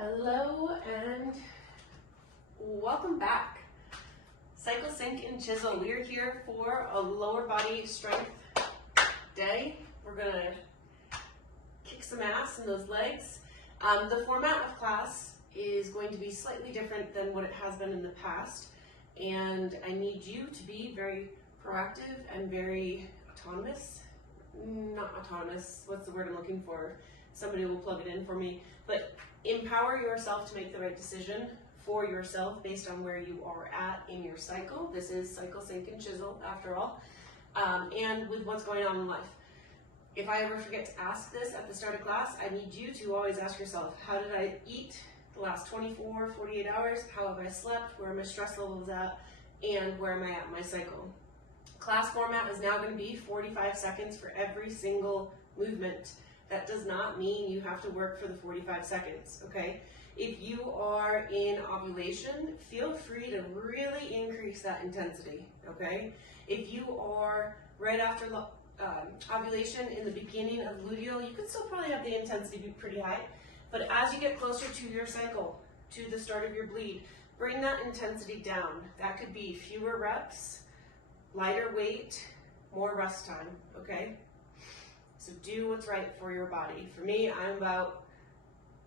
Hello and welcome back. Cycle, Sink, and Chisel. We're here for a lower body strength day. We're gonna kick some ass in those legs. The format of class is going to be slightly different than what it has been in the past, and I need you to be very proactive and very autonomous. Not autonomous, what's the word I'm looking for? Somebody will plug it in for me, but empower yourself to make the right decision for yourself based on where you are at in your cycle. This is Cycle, Sink, and Chisel after all, and with what's going on in life. If I ever forget to ask this at the start of class, I need you to always ask yourself, how did I eat the last 24, 48 hours? How have I slept? Where are my stress levels at? And where am I at in my cycle? Class format is now going to be 45 seconds for every single movement. That does not mean you have to work for the 45 seconds, okay? If you are in ovulation, feel free to really increase that intensity, okay? If you are right after ovulation in the beginning of luteal, you could still probably have the intensity be pretty high, but as you get closer to your cycle, to the start of your bleed, bring that intensity down. That could be fewer reps, lighter weight, more rest time, okay? So do what's right for your body. For me,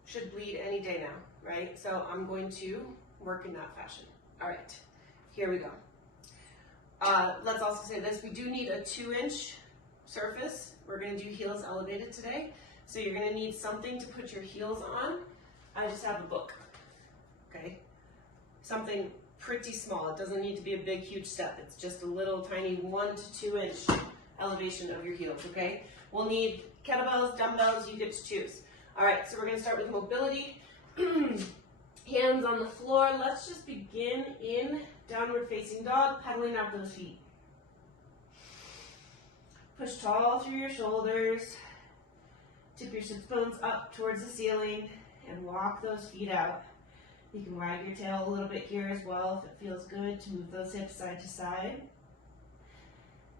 should bleed any day now, right? So I'm going to work in that fashion. All right, here we go. Let's also say this, we do need a 2-inch surface. We're gonna do heels elevated today. So you're gonna need something to put your heels on. I just have a book, okay? Something pretty small. It doesn't need to be a big, huge step. It's just a little tiny 1 to 2 inch elevation of your heels, okay? We'll need kettlebells, dumbbells, you get to choose. All right, so we're gonna start with mobility. Hands on the floor. Let's just begin in downward facing dog, pedaling out those feet. Push tall through your shoulders. Tip your sits bones up towards the ceiling and walk those feet out. You can wag your tail a little bit here as well if it feels good to move those hips side to side.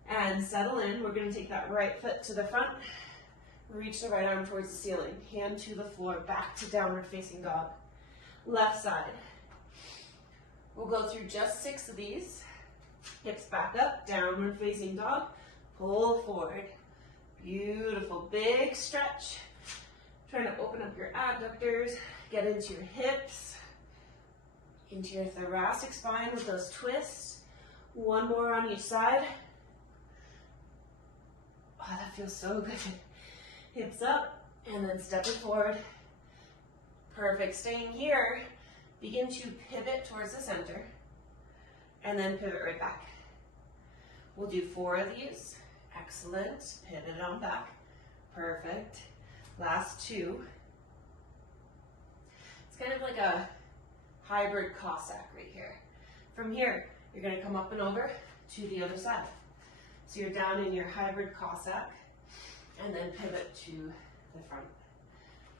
And settle in. We're going to take that right foot to the front. Reach the right arm towards the ceiling. Hand to the floor, back to downward facing dog. Left side. We'll go through just 6 of these. Hips back up, downward facing dog. Pull forward. Beautiful. Big stretch. Trying to open up your adductors. Get into your hips. Into your thoracic spine with those twists. One more on each side. Oh, that feels so good. Hips up, and then step it forward. Perfect. Staying here, begin to pivot towards the center, and then pivot right back. We'll do 4 of these. Excellent. Pivot on back. Perfect. Last 2. It's kind of like a hybrid Cossack right here. From here, you're going to come up and over to the other side. So you're down in your hybrid Cossack, and then pivot to the front.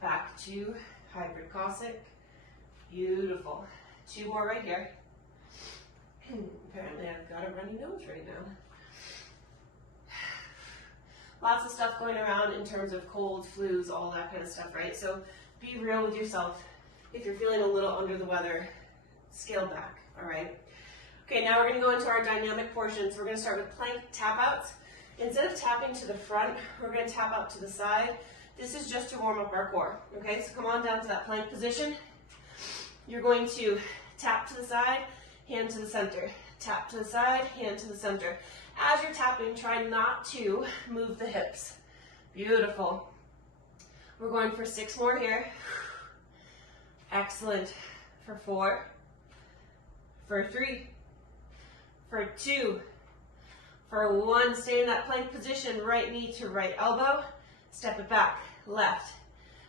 Back to hybrid Cossack. Beautiful. 2 more right here. Apparently I've got a runny nose right now. Lots of stuff going around in terms of colds, flus, all that kind of stuff, right? So be real with yourself. If you're feeling a little under the weather, scale back, all right? Okay, now we're going to go into our dynamic portions. We're going to start with plank tap outs. Instead of tapping to the front, we're going to tap out to the side. This is just to warm up our core, okay? So come on down to that plank position. You're going to tap to the side, hand to the center. Tap to the side, hand to the center. As you're tapping, try not to move the hips. Beautiful. We're going for 6 more here. Excellent. For 4, for 3, for 2, for 1, stay in that plank position, right knee to right elbow, step it back, left.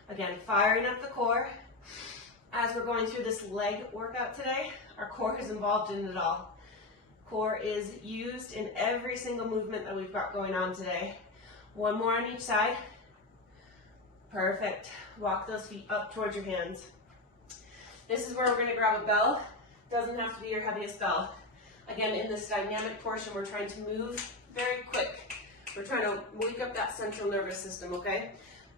Again, firing up the core. As we're going through this leg workout today, our core is involved in it all. Core is used in every single movement that we've got going on today. 1 more on each side. Perfect. Walk those feet up towards your hands. This is where we're going to grab a bell. Doesn't have to be your heaviest bell. Again, in this dynamic portion, we're trying to move very quick. We're trying to wake up that central nervous system, okay?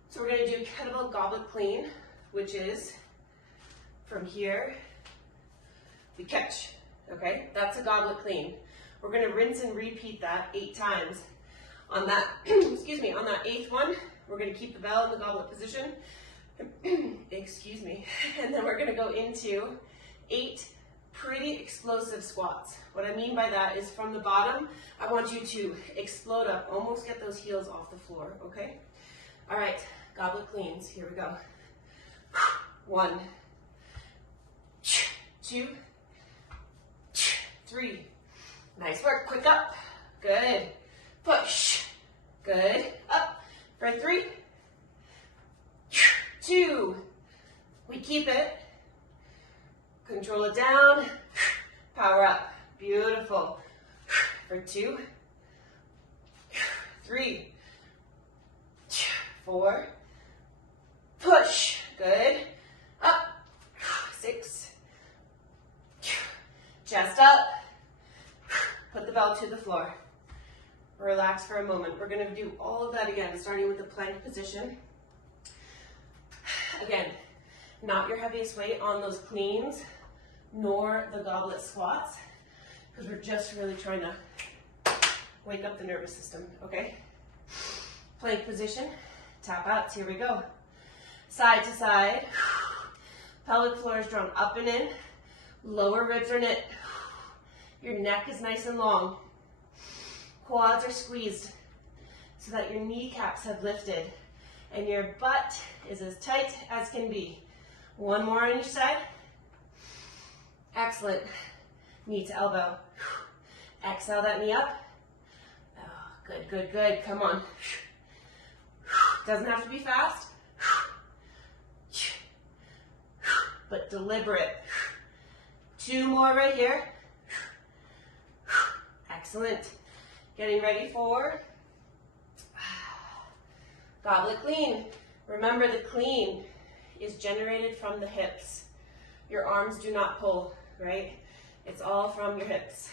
So we're going to do kettlebell goblet clean, which is From here, we catch, okay? That's a goblet clean. We're gonna rinse and repeat that 8 times. On that, excuse me, on that 8th one, we're gonna keep the bell in the goblet position, excuse me, and then we're gonna go into 8 pretty explosive squats. What I mean by that is from the bottom, I want you to explode up, almost get those heels off the floor, okay? All right, goblet cleans, here we go. 1, 2, 3. Nice work, quick up, good. Push, good, up for 3, 2. We keep it. Control it down, power up, beautiful. For 2, 3, 4, push, good, up, 6, chest up, put the bell to the floor. Relax for a moment. We're gonna do all of that again, starting with the plank position. Again, not your heaviest weight on those cleans, nor the goblet squats, because we're just really trying to wake up the nervous system, okay? Plank position, tap outs, here we go. Side to side, pelvic floor is drawn up and in, lower ribs are knit, your neck is nice and long, quads are squeezed so that your kneecaps have lifted and your butt is as tight as can be. One more on each side. Excellent. Knee to elbow. Exhale that knee up. Oh, good, good, good. Come on. Doesn't have to be fast, but deliberate. 2 more right here. Excellent. Getting ready for goblet clean. Remember, the clean is generated from the hips. Your arms do not pull, right? It's all from your hips.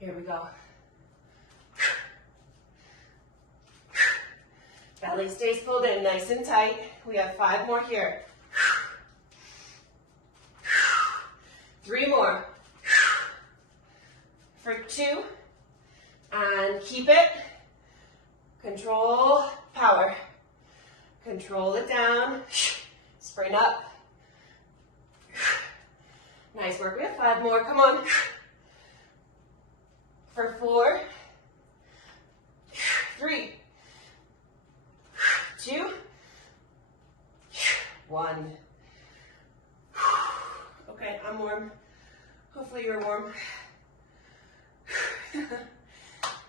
Here we go. Belly stays pulled in nice and tight. We have 5 more here. 3 more. For 2. And keep it. Control, power. Control it down. Spring up. Nice work. We have 5 more. Come on. For 4, 3, 2, 1. Okay, I'm warm. Hopefully you're warm.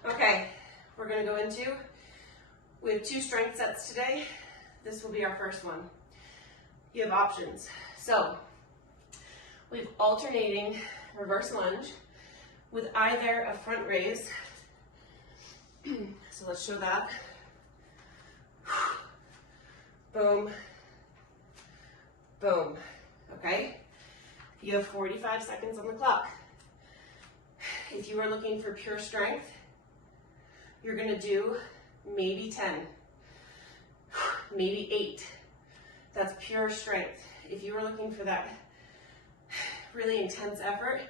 Okay, we're gonna go into, we have 2 strength sets today. This will be our first one. You have options. So, we have alternating reverse lunge with either a front raise. So let's show that. Boom, boom, okay? You have 45 seconds on the clock. If you are looking for pure strength, you're gonna do maybe 10, maybe 8. That's pure strength. If you are looking for that really intense effort,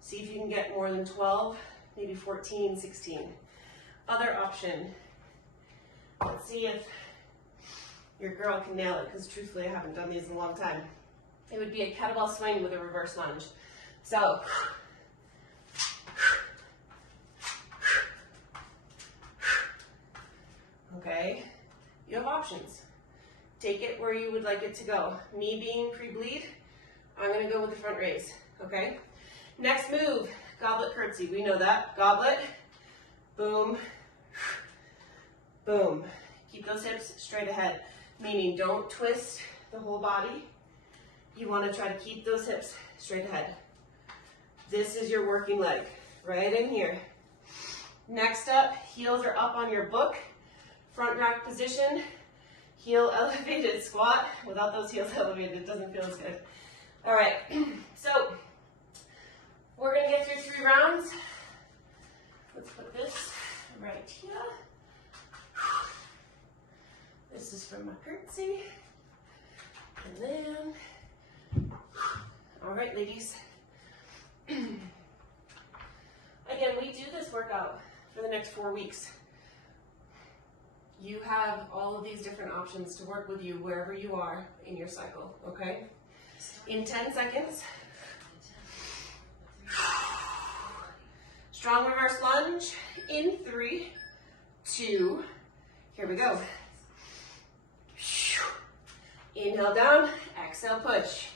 see if you can get more than 12, maybe 14, 16. Other option, let's see if your girl can nail it, because truthfully I haven't done these in a long time. It would be a kettlebell swing with a reverse lunge. So, okay, you have options. Take it where you would like it to go. Me being pre-bleed, I'm gonna go with the front raise, okay? Next move, goblet curtsy. We know that. Goblet, boom, boom. Keep those hips straight ahead, meaning don't twist the whole body. You wanna try to keep those hips straight ahead. This is your working leg, right in here. Next up, heels are up on your book. Front rack position, heel elevated squat. Without those heels elevated, it doesn't feel as good. All right, so we're gonna get through 3 rounds. Let's put this right here. This is from my curtsy. And then right, ladies? Again, we do this workout for the next 4 weeks. You have all of these different options to work with you wherever you are in your cycle, okay? In 10 seconds, strong reverse lunge in 3, 2, here we go. Inhale down, exhale push.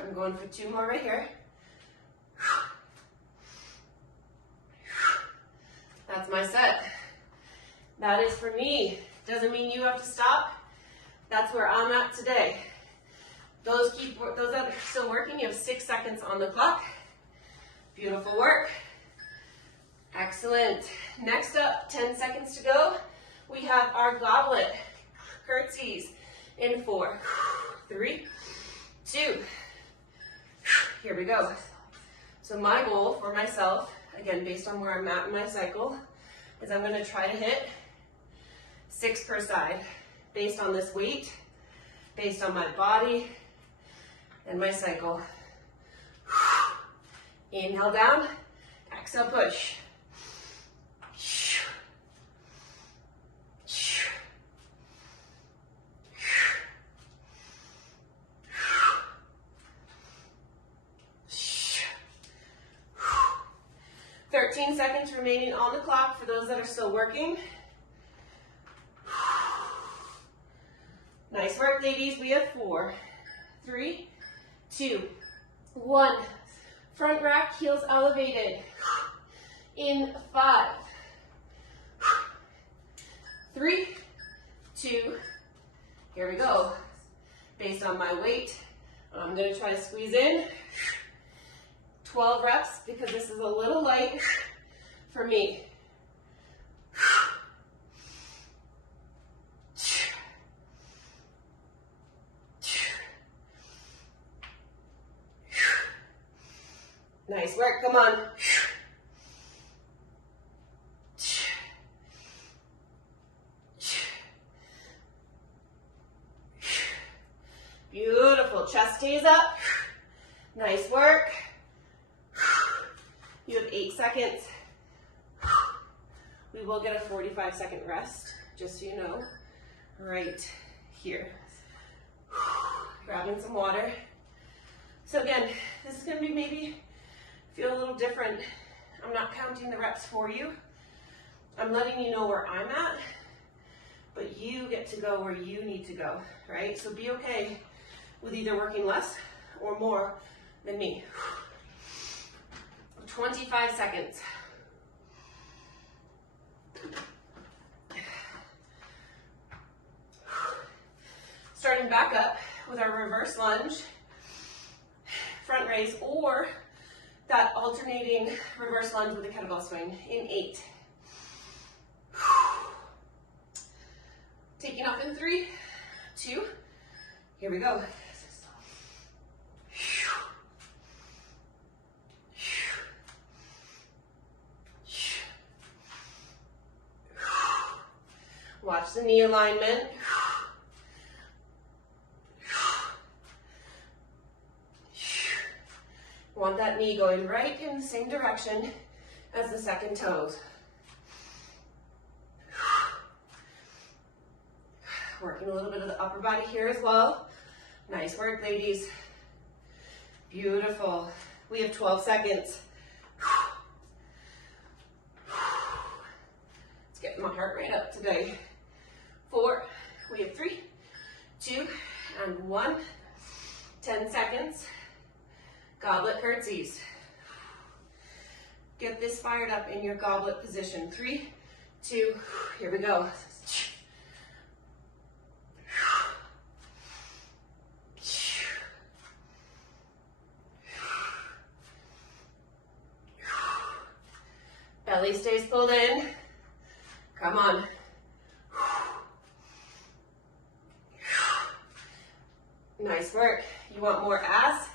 I'm going for 2 more right here. That's my set. That is for me. Doesn't mean you have to stop. That's where I'm at today. Those that are still working, you have 6 seconds on the clock. Beautiful work. Excellent. Next up, 10 seconds to go. We have our goblet curtsies in 4, 3, 2. Here we go. So my goal for myself, again, based on where I'm at in my cycle, is I'm going to try to hit 6 per side, based on this weight, based on my body and my cycle. Inhale down, exhale push. Seconds remaining on the clock for those that are still working. Nice work, ladies. We have 4, 3, 2, 1. Front rack, heels elevated. In 5, 3, 2, here we go. Based on my weight, I'm going to try to squeeze in 12 reps because this is a little light for me. Nice work, come on. Beautiful, chest stays up. Nice work. You have 8 seconds. We will get a 45-second rest, just so you know, right here. Grabbing some water. So again, this is going to be maybe feel a little different. I'm not counting the reps for you. I'm letting you know where I'm at, but you get to go where you need to go, right? So be okay with either working less or more than me. 25 seconds. Starting back up with our reverse lunge, front raise, or that alternating reverse lunge with a kettlebell swing in 8. Taking off in 3, 2, here we go. Watch the knee alignment. Want that knee going right in the same direction as the second toes. Working a little bit of the upper body here as well. Nice work, ladies. Beautiful. We have 12 seconds. It's getting my heart rate up today. 4, we have 3, 2, and 1. 10 seconds. Goblet curtsies. Get this fired up in your goblet position. 3, 2, here we go. Belly stays pulled in. Come on. Nice work. You want more ass?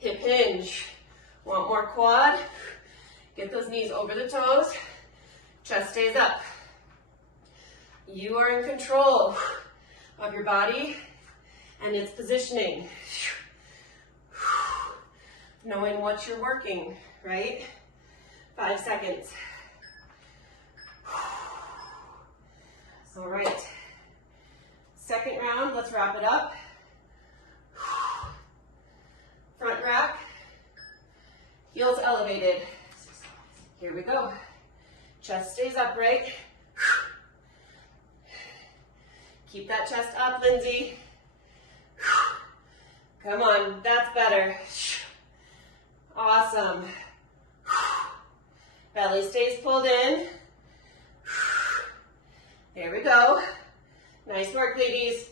Hip hinge. Want more quad? Get those knees over the toes. Chest stays up. You are in control of your body and its positioning. Knowing what you're working, right? 5 seconds. All right. Second round, let's wrap it up. Front rack, heels elevated. Here we go. Chest stays upright. Keep that chest up, Lindsay. Come on, that's better. Awesome. Belly stays pulled in. There we go. Nice work, ladies.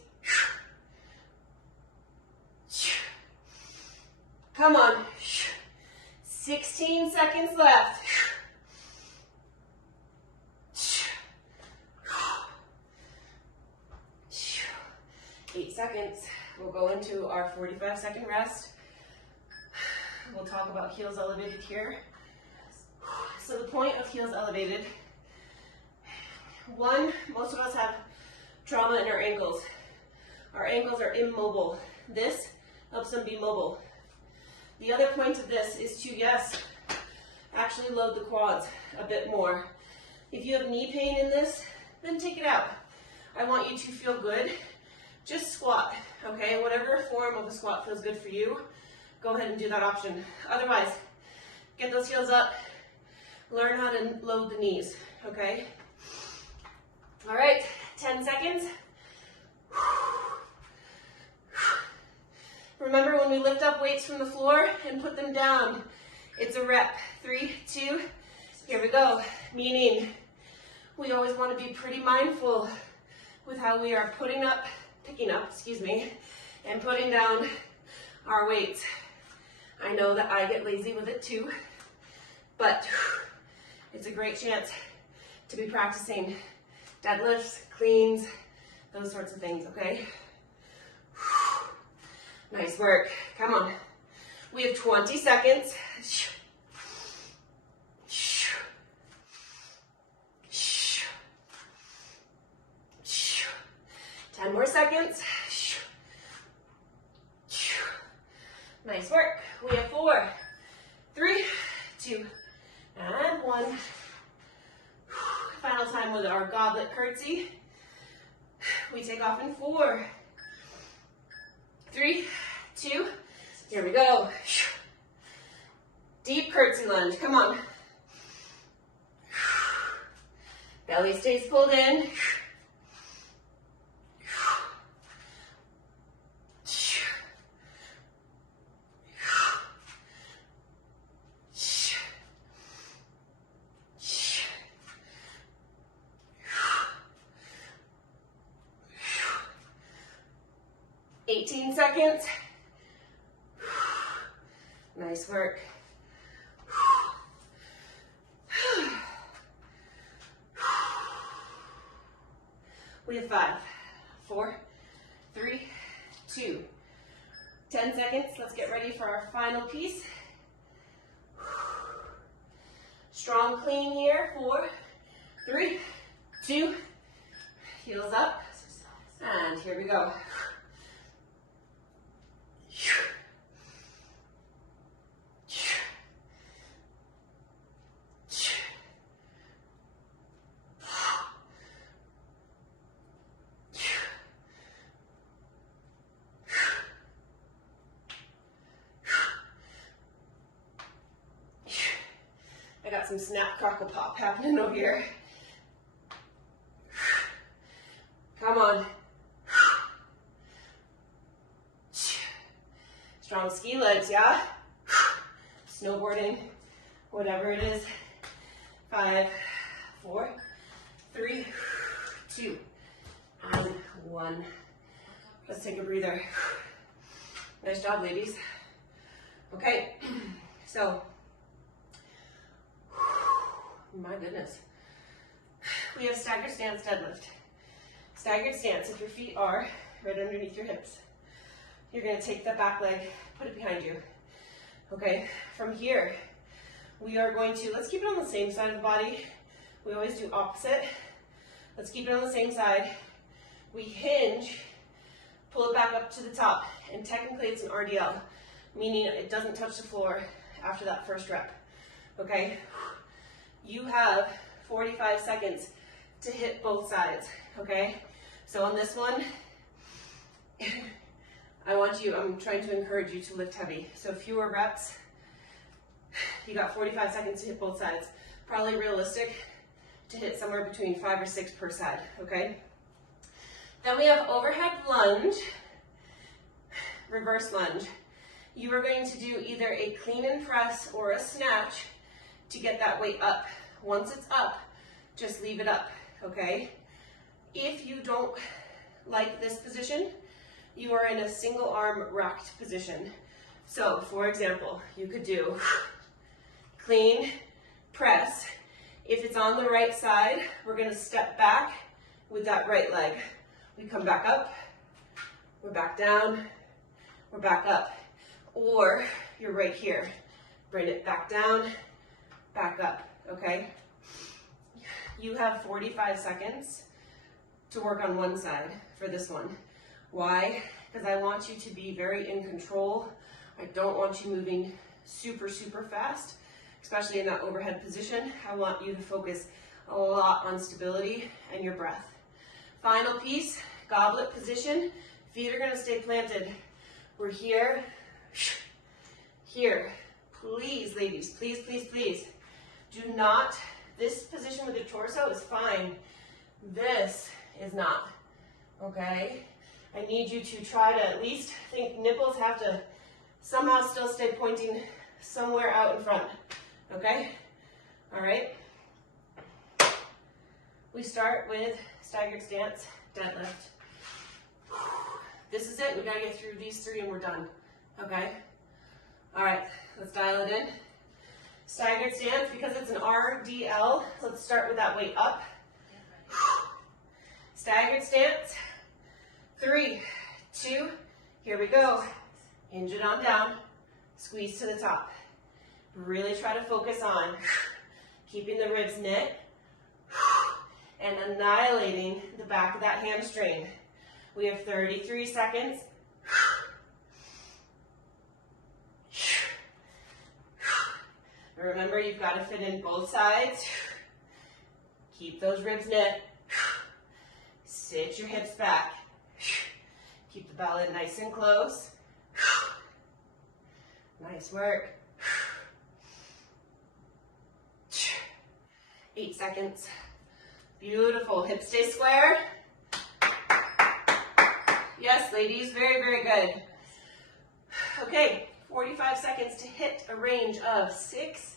Come on. 16 seconds left. 8 seconds. We'll go into our 45-second rest. We'll talk about heels elevated here. So the point of heels elevated, one, most of us have trauma in our ankles. Our ankles are immobile. This helps them be mobile. The other point of this is to, yes, actually load the quads a bit more. If you have knee pain in this, then take it out. I want you to feel good. Just squat, okay? Whatever form of a squat feels good for you, go ahead and do that option. Otherwise, get those heels up, learn how to load the knees, okay? All right, 10 seconds. Remember, when we lift up weights from the floor and put them down, it's a rep. 3, 2, here we go. Meaning, we always want to be pretty mindful with how we are picking up, and putting down our weights. I know that I get lazy with it too, but it's a great chance to be practicing deadlifts, cleans, those sorts of things, okay? Nice work. Come on. We have 20 seconds. 10 more seconds. Nice work. We have 4, 3, 2, and 1. Final time with our goblet curtsy. We take off in 4, 3, 2, here we go. Deep curtsy lunge, come on. Belly stays pulled in. Seconds. Nice work. We have 5, 4, 3, 2, 10 seconds. Let's get ready for our final piece. Strong clean here. 4, 3, 2, heels up, and here we go. I got some snap, crackle, pop happening over here. Come on. Strong ski legs, yeah? Snowboarding, whatever it is. 5, 4, 3, 2, and 1. Let's take a breather. Nice job, ladies. Okay, so, my goodness. We have staggered stance deadlift. Staggered stance, if your feet are right underneath your hips. you're gonna take that back leg, put it behind you. Okay, from here, we are going to, let's keep it on the same side of the body. We always do opposite. Let's keep it on the same side. We hinge, pull it back up to the top, and technically it's an RDL, meaning it doesn't touch the floor after that first rep, okay? You have 45 seconds to hit both sides, okay? So on this one, I'm trying to encourage you to lift heavy. So fewer reps, you got 45 seconds to hit both sides. Probably realistic to hit somewhere between 5 or 6 per side, okay? Then we have overhead lunge, reverse lunge. You are going to do either a clean and press or a snatch to get that weight up. Once it's up, just leave it up, okay? If you don't like this position, you are in a single arm racked position. So, for example, you could do clean, press. If it's on the right side, we're gonna step back with that right leg. We come back up, we're back down, we're back up. Or you're right here. Bring it back down, back up, okay? You have 45 seconds to work on one side for this one. Why? Because I want you to be very in control. I don't want you moving super, super fast, especially in that overhead position. I want you to focus a lot on stability and your breath. Final piece, goblet position. Feet are gonna stay planted. We're here, here. Please, ladies, please, please, please. Do not, this position with the torso is fine. This is not, okay? I need you to try to at least think nipples have to somehow still stay pointing somewhere out in front, okay? All right. We start with staggered stance, deadlift. This is it, we gotta get through these 3 and we're done, okay? All right, let's dial it in. Staggered stance, because it's an RDL, let's start with that weight up. Staggered stance, 3, 2, here we go. Hinge it on down, squeeze to the top. Really try to focus on keeping the ribs knit and annihilating the back of that hamstring. We have 33 seconds. Remember, you've got to fit in both sides. Keep those ribs knit. Sit your hips back. Keep the belly nice and close. Nice work. 8 seconds. Beautiful. Hips stay square. Yes, ladies. Very, very good. Okay, 45 seconds to hit a range of 6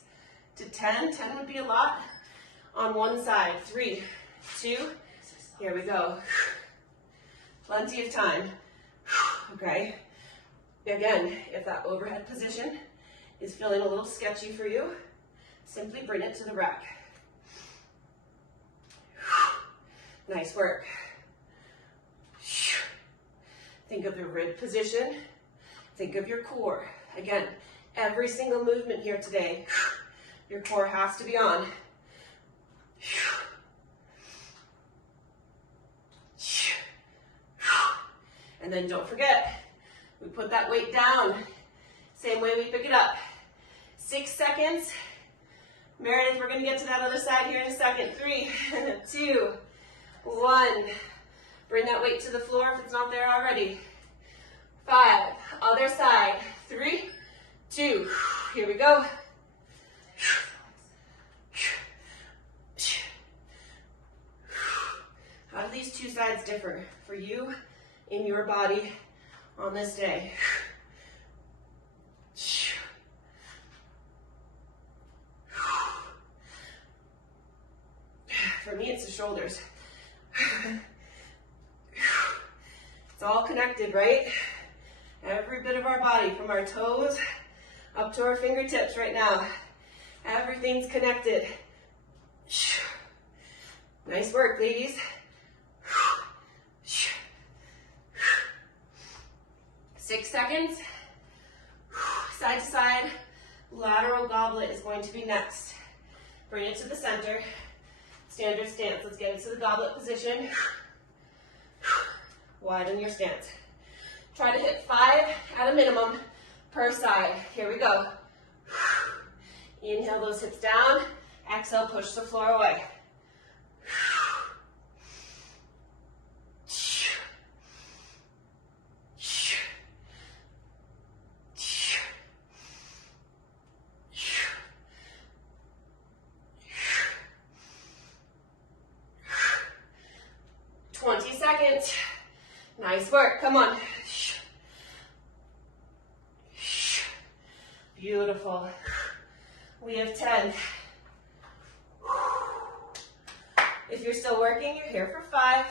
to 10. 10 would be a lot. On one side. 3, 2, here we go. Plenty of time. Okay. Again, if that overhead position is feeling a little sketchy for you, simply bring it to the rack. Nice work. Think of your rib position. Think of your core. Again, every single movement here today, your core has to be on. And then don't forget, we put that weight down. Same way we pick it up. 6 seconds. Meredith, we're gonna get to that other side here in a second. 3, 2, 1. Bring that weight to the floor if it's not there already. 5, other side. 3, 2, here we go. How do these two sides differ for you in your body on this day? For me, it's the shoulders. It's all connected, right? Every bit of our body, from our toes up to our fingertips right now. Everything's connected. Nice work, ladies. 6 seconds. Side to side, lateral goblet is going to be next. Bring it to the center. Standard stance. Let's get into the goblet position. Widen your stance. Try to hit 5 at a minimum per side. Here we go. Inhale those hips down. Exhale, push the floor away. Nice work, come on. Beautiful. We have 10. If you're still working, you're here for 5,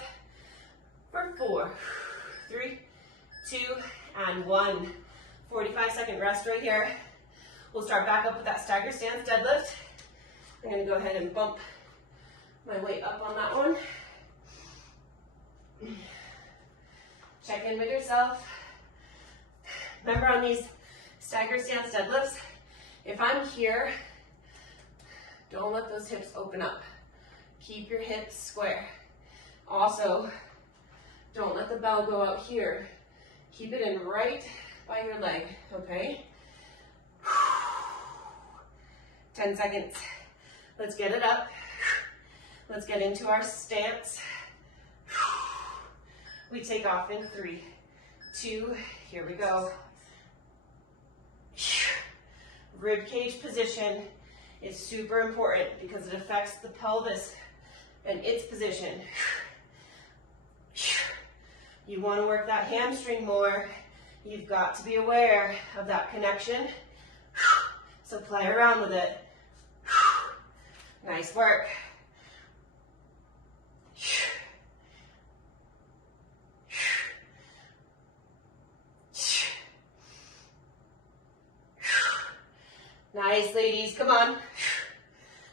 for 4, 3, 2, and 1. 45-second rest right here. We'll start back up with that stagger stance deadlift. I'm gonna go ahead and bump my weight up on that one. Check in with yourself. Remember on these stagger stance deadlifts, if I'm here, don't let those hips open up. Keep your hips square. Also, don't let the bell go out here. Keep it in right by your leg, okay? 10 seconds. Let's get it up. Let's get into our stance. We take off in 3, 2, here we go. Rib cage position is super important because it affects the pelvis and its position. You want to work that hamstring more. You've got to be aware of that connection. So play around with it. Nice work. Nice, ladies, come on.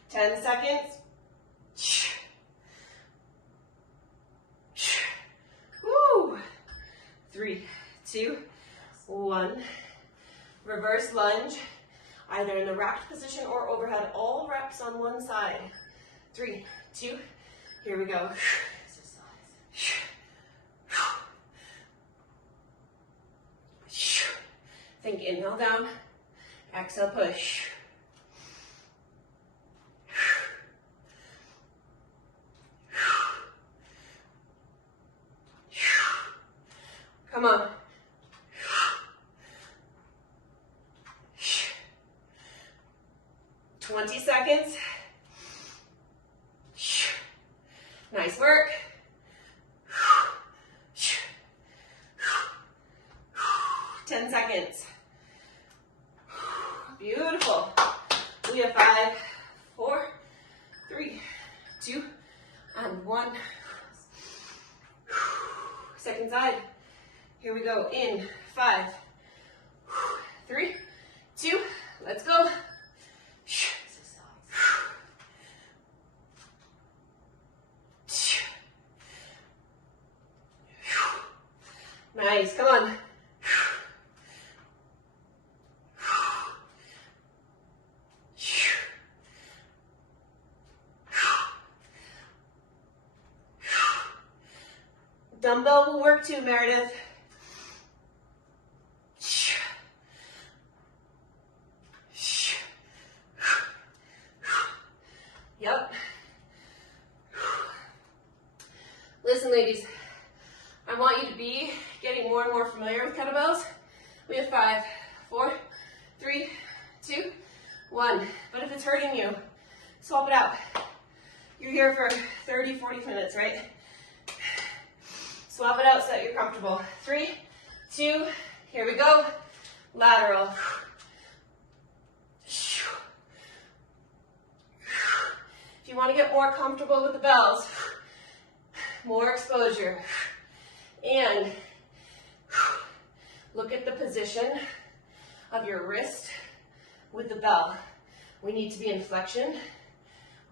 10 seconds. Woo. 3, 2, 1. Reverse lunge, either in the racked position or overhead. All reps on one side. 3, 2, here we go. Think inhale down. Exhale, push. Come on. Twenty seconds. Nice work. 10 seconds. Beautiful. We have 5, 4, 3, 2, and 1. Second side. Here we go. In 5, 3, 2, let's go. Nice, come on. Dumbbell will work too, Meredith. Yep. Listen, ladies, I want you to be getting more and more familiar with kettlebells. We have 5, 4, 3, 2, 1. But if it's hurting you, swap it out. You're here for 30, 40 minutes, right? Swap it out so that you're comfortable. 3, 2, here we go. Lateral. If you want to get more comfortable with the bells, more exposure. And look at the position of your wrist with the bell. We need to be in flexion.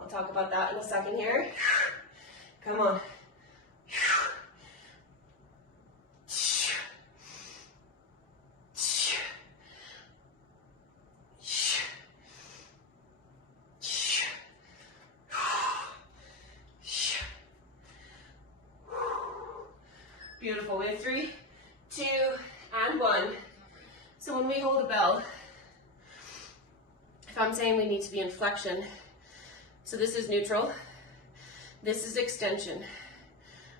I'll talk about that in a second here. Come on. Beautiful. We have 3, 2, and 1. So when we hold a bell, if I'm saying we need to be in flexion, so this is neutral, this is extension.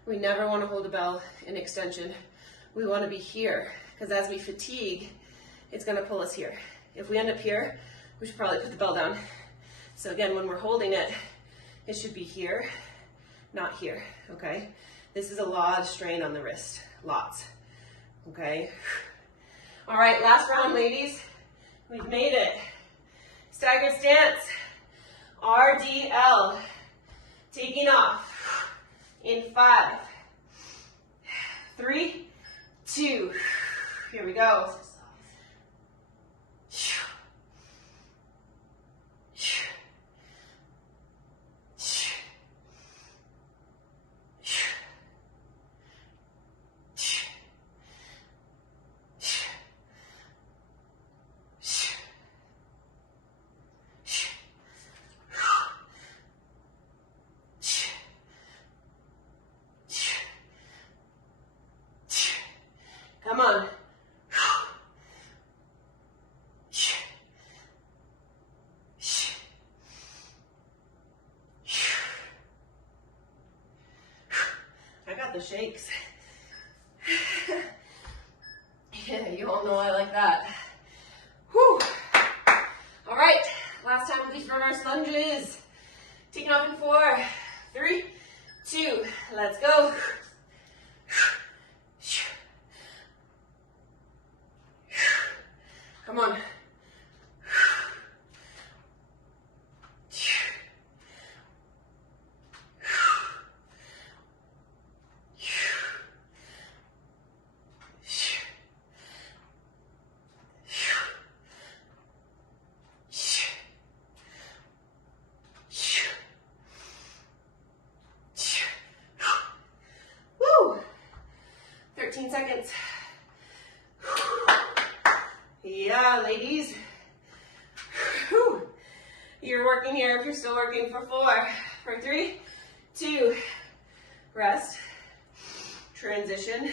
We never want to hold a bell in extension. We want to be here, because as we fatigue, it's going to pull us here. If we end up here, we should probably put the bell down. So again, when we're holding it, it should be here, not here, okay? This is a lot of strain on the wrist, lots, okay? All right, last round, ladies. We've made it. Staggered stance, RDL. Taking off in 5, 3, 2. Here we go. Come on. I got the shakes. Yeah, you all know I like that. Whew. All right, last time with these reverse lunges. Taking off in 4, 3, 2, let's go. Come on. Woo! 13 seconds. Yeah, ladies. Whew. You're working here if you're still working for 4, for 3, 2, rest, transition.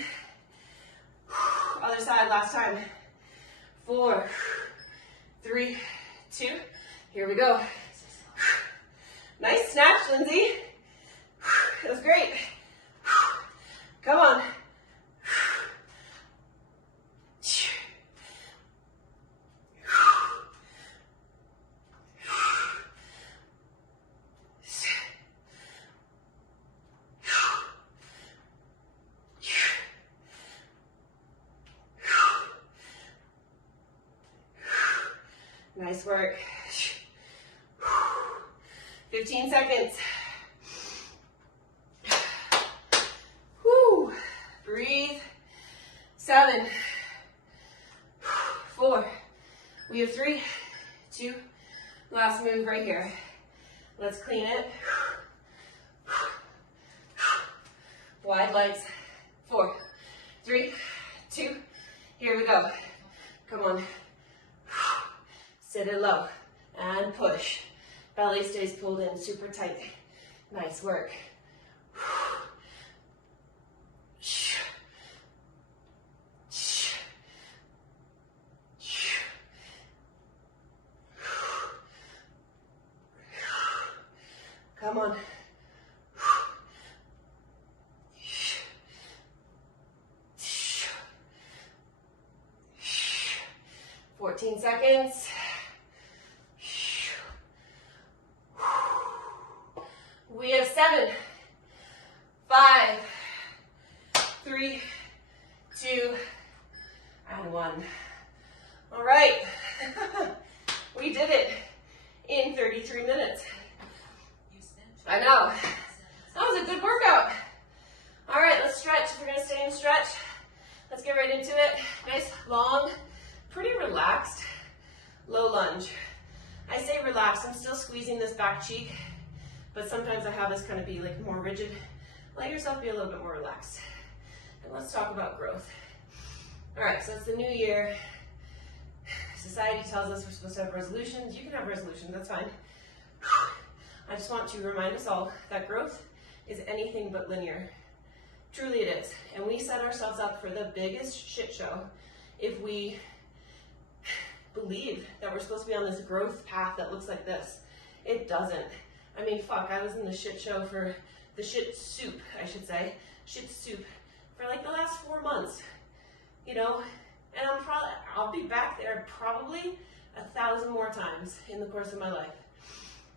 Other side, last time. 4, 3, 2, here we go. Nice snatch, Lindsay. That was great. Come on. Nice work. 15 seconds. Whew. Breathe. 7, 4. We have 3, 2. Last move right here. Let's clean it. Wide legs. 4, 3, 2. Here we go. Come on. Sit it low and push. Belly stays pulled in super tight. Nice work. Come on. 14 seconds. We have 7, 5, 3, 2, and 1. All right. We did it in 33 minutes. I know. That was a good workout. All right, let's stretch. If we're going to stay in stretch, let's get right into it. Nice, long, pretty relaxed, low lunge. I say relaxed. I'm still squeezing this back cheek, but sometimes I have this kind of be like more rigid. Let yourself be a little bit more relaxed. And let's talk about growth. All right, so it's the new year. Society tells us we're supposed to have resolutions. You can have resolutions, that's fine. I just want to remind us all that growth is anything but linear. Truly it is. And we set ourselves up for the biggest shit show if we believe that we're supposed to be on this growth path that looks like this. It doesn't. I mean, fuck, I was in the shit show for the shit soup, I should say. Shit soup for like the last 4 months, you know? And I'll be back there probably 1,000 more times in the course of my life.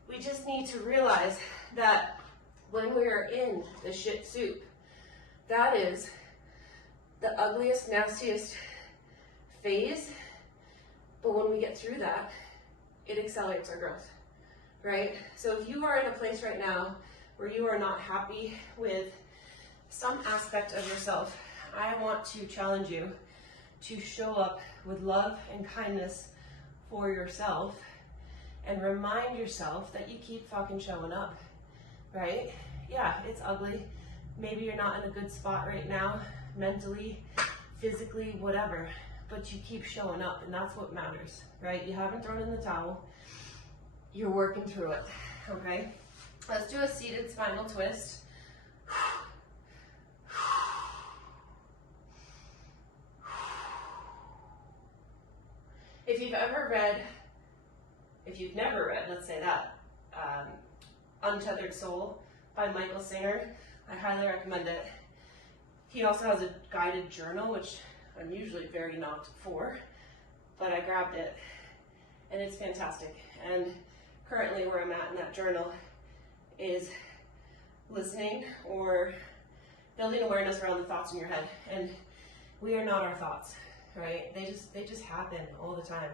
We just need to realize that when we are in the shit soup, that is the ugliest, nastiest phase. But when we get through that, it accelerates our growth, right? So if you are in a place right now where you are not happy with some aspect of yourself, I want to challenge you to show up with love and kindness for yourself and remind yourself that you keep fucking showing up, right? Yeah, it's ugly. Maybe you're not in a good spot right now, mentally, physically, whatever, but you keep showing up, and that's what matters, right? You haven't thrown in the towel. You're working through it, okay? Let's do a seated spinal twist. If you've never read, let's say that, Untethered Soul by Michael Singer, I highly recommend it. He also has a guided journal, which I'm usually very not for, but I grabbed it, and it's fantastic. And currently where I'm at in that journal is listening or building awareness around the thoughts in your head. And we are not our thoughts, right? They just happen all the time.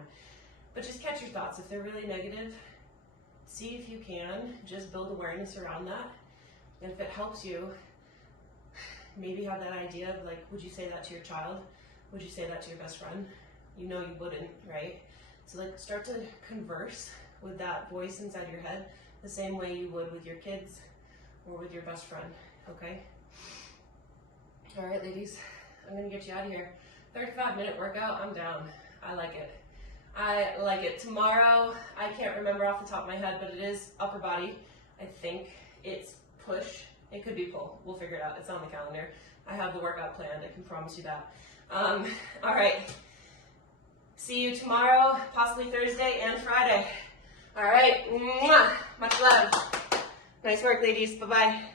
But just catch your thoughts. If they're really negative, see if you can just build awareness around that. And if it helps you, maybe have that idea of like, would you say that to your child? Would you say that to your best friend? You know you wouldn't, right? So like start to converse with that voice inside your head the same way you would with your kids or with your best friend, okay? All right, ladies, I'm gonna get you out of here. 35-minute workout, I'm down. I like it. I like it. Tomorrow, I can't remember off the top of my head, but it is upper body. I think it's push. It could be pull. We'll figure it out. It's on the calendar. I have the workout planned. I can promise you that. All right. See you tomorrow, possibly Thursday and Friday. All right. Mwah. Much love. Nice work, ladies. Bye-bye.